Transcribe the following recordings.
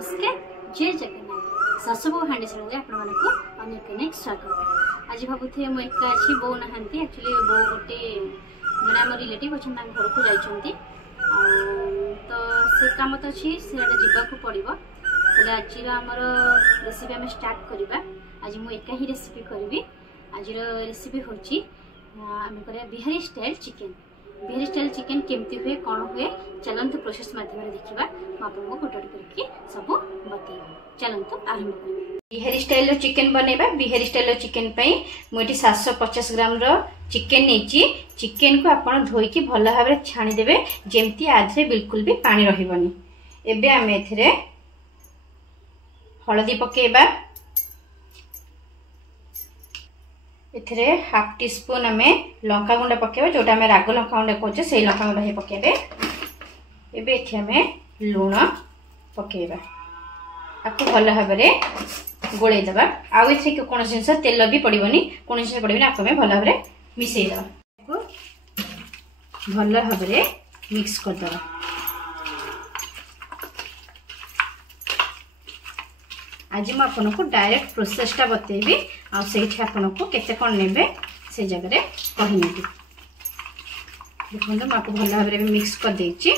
नमस्कार जय जगन्नाथ सासबो हांडीशाला रे आपण मानकु अनेक स्वागत। आज भाबुथे मु एका अछि बो नहंती एक्चुअली बो गोटे जणा हमर रिलेटिव अछन तान घर को जाइछंती तो से काम तो अछि सेडा जिबा को पड़िबो। तले आज हमर रेसिपी हम स्टार्ट करबा। आज मु एका ही रेसिपी करबी। आज रेसिपी होची हम करे Bihari style chicken. Bihari style chicken केमती हुए कौन हुए चलंतु प्रोसेस माध्यम देखा आपको गोटे करके सब बतेबी। चलंतु आरंभ कर बिहारी स्टाइल चिकन बनैबा। बिहारी स्टाइल चिकन पई मुठी 750 ग्राम रो चिकन नेची। चिकन को आपण धोई की भल भाव में छाणी देबे जेमती आधे बिल्कुल भी पानी रहिबनी। एबे आमे एथिरे हळदी पकेबा। एथिरे हाफ टी स्पून आमे लंका गुंडा पकेबा जोटा आमे राग लंका गुंडा कहचे सेही लंका गुंडा हे पकेबे। एबे एथि आमे लूण पकेबा। आपको भल भाव में गोळै दबा। आ एथि कोन जिंस तेल भी पड़िबनी कोन जिंस पड़िबनी आपको में भल भाव में मिसै दबा। को भल भाव में मिक्स कर दबा। आज मैं आपको डायरेक्ट प्रोसेसटा बतेबी आ सेठी आपको केते कोन नेबे से जगह रे कहिनेबी। देखो मैं आपको भल भाव में मिक्स कर देछि।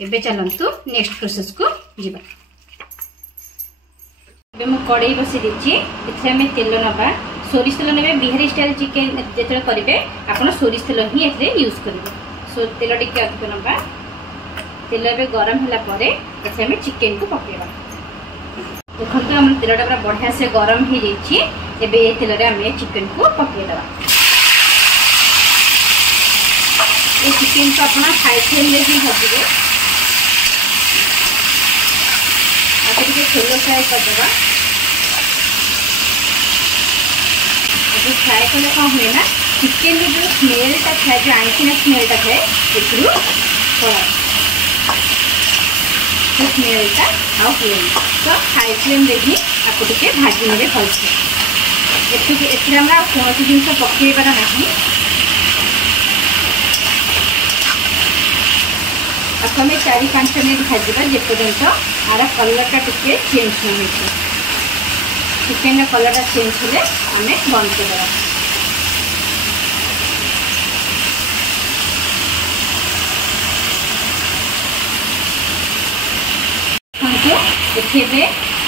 एबे चलंतु नेक्स्ट प्रोसेस को जिबा। एबे मु कढ़ाई बसी देछि। एथरे में तेल नबा। सोरिष तेल नेबे। बिहारी स्टाइल चिकन जेतरे करिवे आपण सोरिष तेल ही एथरे यूज करिवे। सो तेल टिके अधिक नबा। तेल एबे गरम होला परे एथरे में चिकन को पकेबा। देखो हम तेलटा पूरा बढ़िया से गरम हो जाइए। एबे ए तेल रे हमें चिकन को पकेदबा। ये चिकन को अपना हाई फ्लेम में ही भाजबे। आप टिके स्लो फ्राई करदबा। अभी फ्राई कले कौन हुए ना चिकन में जो स्मेलटा था जो आइकिना स्मेलटा था एथरू स्मेलटा आउ तो हाई फ्लेम रे ही आपको टिके भाजी नेबे भलसे। एथि हमरा कौन जिनस पकेबार नहीं। आपको हमें 4-5 मिनट भाजबा जे पर्यंत आर कलरटा टिके चेंज न हो। चिकन कलरटा चेंज होले हमें बंद कर देबा। एथे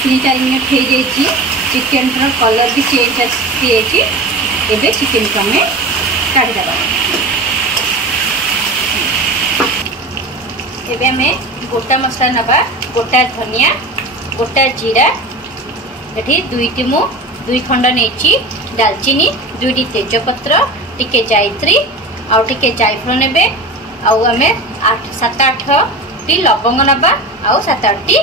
3-4 मिनट हो जाइए। चिकन कलर भी चेंज आसी। एबे चिकन को हमें काढ़ी देबा। एबे हमें गोटा मसला नबा। गोटा धनिया गोटा जीरा एठी 2 खंड नेची दालचीनी 2 तेजपत्र टिके जायत्री आउ टिके जायफल नेबे। आउ हमें 7-8 टी लवंग नबा आउ 7-8 टी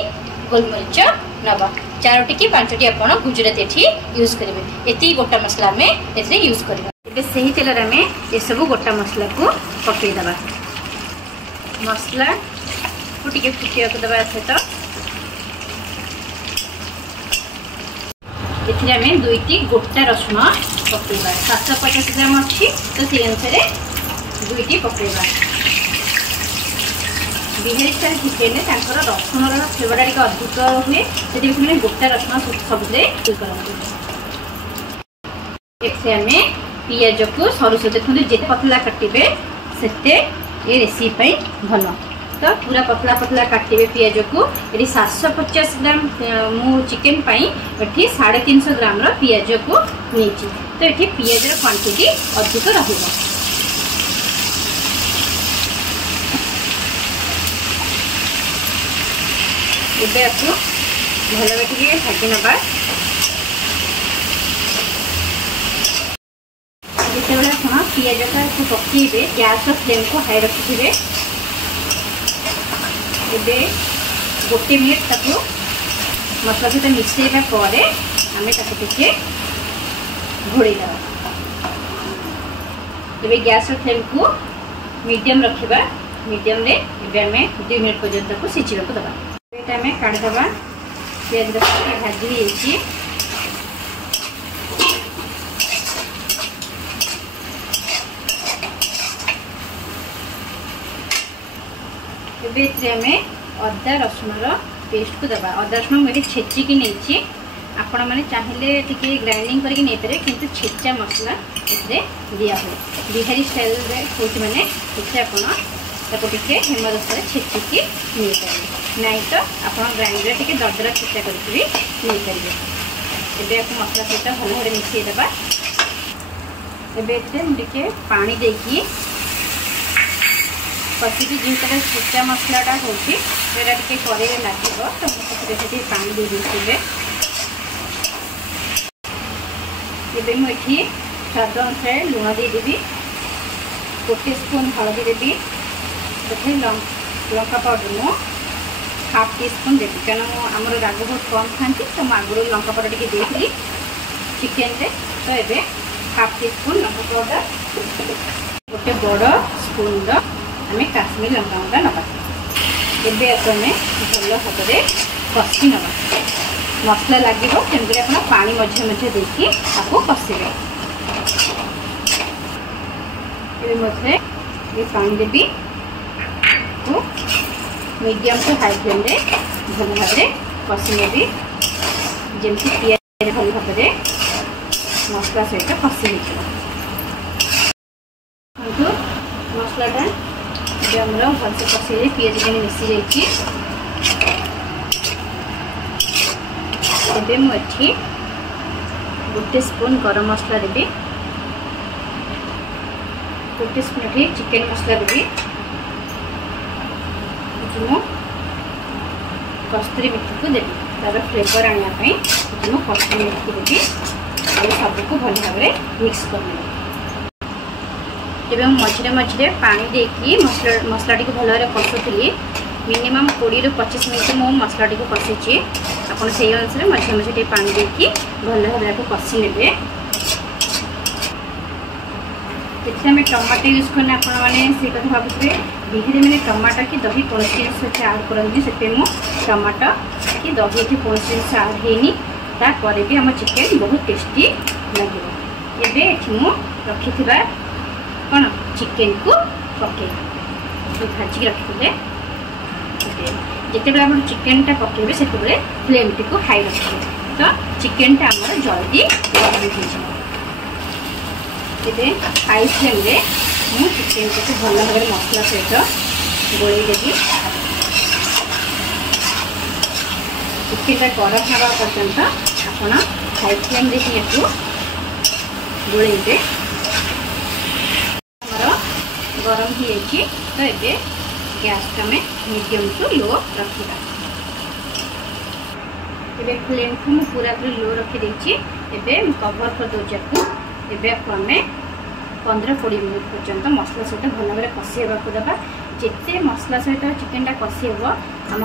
गोलमरीच नबा। 4 कि 5 टी आपण गुजराती एठी यूज करिवे। एती गोटा मसला में एथे यूज करिवे। एबे सही तेल रे में ए सब गोटा मसला को पके दबा। मसला को टिके फुटिया को दबा से तो एथि में 2 टी गोटा रसुन पकेबा। 750 ग्राम अछि तो से अनुसार 2 टी पकेबा। बिहारी स्टाइल चिकन में रसुन फ्लेवरटा टी अधिक हुए से गोटा रसुन सब करते। पियाज को सरस देखते जिते पतला काटे से ये रेसिपी भल। तो पूरा पतला पतला काटे पियाज को। ये 750 ग्राम मु चिकन पाई 350 ग्राम पियाज को नहीं। तो ये पियाज क्वांटिटी अधिक रहा। एबे आपको भल टिके भाजी नबा। जिते शुण पियाज को पकेबे गैस फ्लेम को हाई रखिथे। एबे 1 मिनट ताको मसला सहित मिसैबा परे आमे ताको टिके घोड़े दबा। एबे गैस फ्लेम को मीडियम रखिबा। मीडियम रे एबे आमे 2 मिनट पर्यंत को सिचिबा को दबा। में काढ़ दबा। पियाज भाजी जाइए। एबे में अदा रसुन पेस्ट को दबा अदा रसुण मुझे छेचिकी नहीं आपण मैंने चाहिए टी ग्राइंडिंग करके नहीं पारे किंतु छेचा मसला इसमें दिया हुए बिहारी स्टाइल हूँ मैंने इससे आपको टे हेमदस्त छेचिकी नहीं पारे नाई तो आप ग्राइंडर टी दरदरा छेचा करके भी नहीं पारे। एवं मसला सहित भल भाव मिसईदेवा एवं टे पानी देकी कषिकी जिनसा छेचा मसलाटा हूँ टे कड़े लगे तो मुझे पानी दे देते ये मुझे स्वाद अनुसार लुण देदेवी गोटे स्पून हलदी देवी तथा लंका पाउडर मु हाफ टी स्पून देवी कारण आमर राग बहुत कम खाती तो मुझे आगुरी लंका पाउडर टी देती चिकेन रे तो ये half tea spoon Lanka powder गोटे बड़ स्पून आम काश्मीर लंका गुंडा नवा एवं भल भाव कषि नवा मसला लगे तेणुक आप पानी मझे मझे देकी आपको कषिबे ये पानी देवी को मीडियम टू हाई फ्लेम रे भल भाव कषि नेबी जमी पियाज भल भाव मसला सहित कषि मसलाटा जो भलसे कषि पियाज मैंने मिसी जाइए एबे मुझे गोटे स्पून गरम मसला देवी गोटे स्पून चिकेन मसला देवी कस्तूरी मेथी को देवी तार फ्लेवर आने कस्तूरी मेथी देवी और सबको भल भाव मिक्स कर मझे मझे पानी देकी मसला को भल भाव कषुली मिनिमम 20 ରୁ 25 मिनट मो मसला टी कषी आप से अनुसार मझे मझे पानी देकी भल भाव को कषि ने आम टमाटो यूज करना आपने कथा भावुए बिहारी मैंने टमाटो कि दही कौन जिन आड करती से टमाटो कि दही कौन जिन आड होनी तापर भी आम चिकेन बहुत टेस्टी लगे एवं रखी कौन चिकेन को पके भाजिक रखिए जिते आप चिकेनटा पकेबे से फ्लेम टी को हाई रखिए तो चिकेनटा आमर जल्दी गरम हो हाई फ्लेम रे मुझे चिकेन को भल भाव मसला सहित गोल देवी चिकेनटा गरम हवा पर्यंत आप हाई फ्लेम देखिए गोलैबे गरम हो तो ये गैस को आम मीडियम टू लो रखा ए फ्लेम को मुझे पूरा पूरी लो रखीदे कवर कर दूचे आपको आम 15-20 मिनट पर्यंत मसला सहित भल भाव कषि होगा देवा जिते मसला सहित चिकेनटा कषि हम आम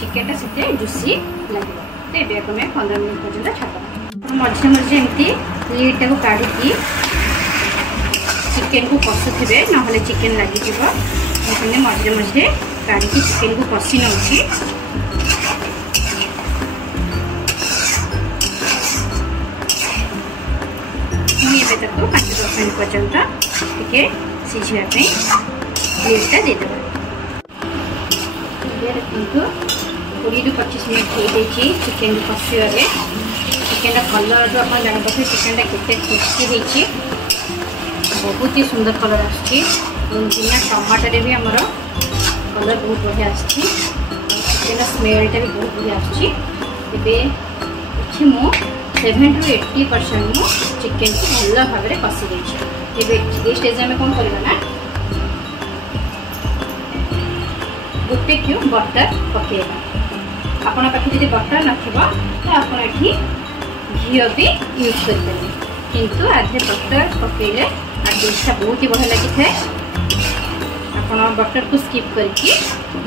चिकेनटा से जुसी लगे तो ये आम 15 मिनट पर्यंत छाड़ मझे मझे एमती लीडटा को काढ़ी चिकेन को कषुथे ना चिकेन लगे मझे मझे काढ़ी चिकेन को कषि नौची मुझे 5-10 मिनट पर्यंत टे सीझापी लीडटा देदेव देखो 20 ରୁ 25 मिनट हो गई चिकेन कषिबार चिकेन कलर जो आप जानते चिकेन केते टेस्टी होती बहुत ही सुंदर कलर आसना टमाटर भी आमर कलर बहुत बढ़िया चिकेन स्मेलटा भी बहुत बढ़िया आसछि 70 ରୁ 80% मु चिकेन को भल भाव में कषि देती स्टेज में कौन करना गोटे क्यूब बटर पकेगा आपण पाखे जब बटर नथिबा तो आपण एठी घी भी यूज करेंगे किंतु आधे बटर पकेले टेस्टा बहुत ही बढ़िया लगी है आप बटर को स्किप करके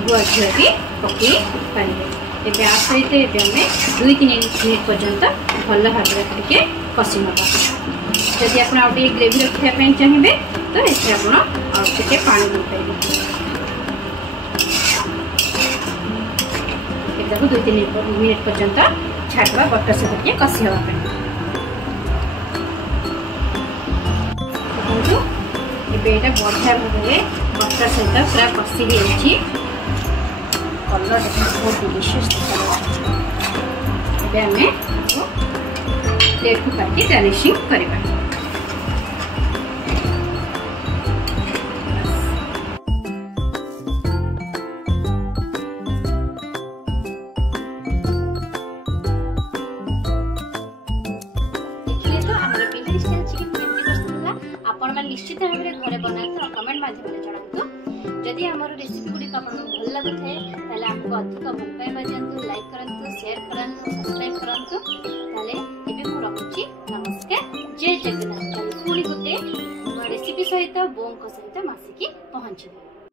गुआ घी भी पकई पारे एवं आ सहित आम 2-3 मिनट पर्यंत भल भाव टे कषि नवा जदि आप ग्रेवी रखापी चाहिए तो ये आपटे पानी देपारे 2-3 मिनट पर्यंत छाड़वा बटर सहित कषि हाँपाई बढ़िया भाव बटर सहित पूरा कषि कलर बहुत डिलिशियस देखा आम प्लेट को काटी गार्निशिंग करवा। निश्चित भाव में घरे बनाते और कमेंट माध्यम जनातु जदि आमर रेसिपी गुड़ी भल लगुए ताले हमको अधिक भल पाइबा दिंतु लाइक करंतु शेयर करंतु सब्सक्राइब करंतु ताले एबे मु रखुची नमस्कार जय जगन्नाथ। पुणी गोटे रेसिपी सहित बोंक सहित मासिकी पहुंचबे।